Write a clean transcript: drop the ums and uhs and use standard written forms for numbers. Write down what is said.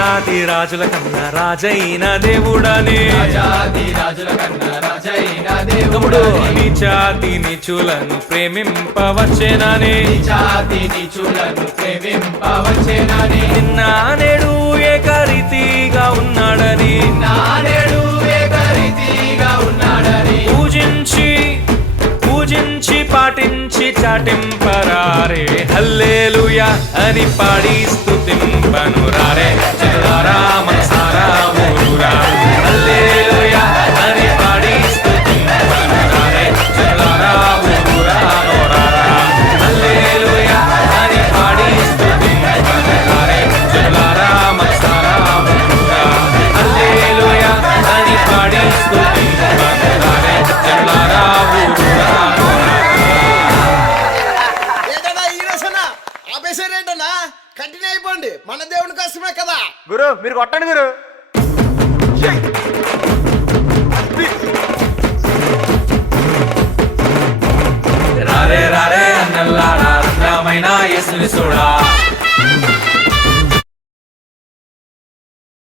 రాజాది రాజుల కన్నా రాజైన దేవుడని తమ్ముడు నీచాతి నీచులను ప్రేమింపవచ్చేనని నిన్న నేడు ఏకరీతిగా ఉన్నాడని పూజించి పాటించి చాటింపరారే హల్లెలూయా అని పాడి స్తుతింపను రారే జనులారా మనసారా ఊరురా హల్లెలూయా అని పాడి స్తుతింపను రారే జనులారా ఊరురా నోరారా హల్లెలూయా అని పాడి స్తుతింపను రారే జనులారా మనసారా ఊరురా హల్లెలూయా అని పాడి స్తుతింపను రారే జనులారా ఊరురా కంటిన్యూ అయిపోండి, మన దేవుని కోసమే కదా. గురు మీరు కొట్టండి గురు. రారే రారే అన్నల్లారా రంగమైన యేసుని చూడా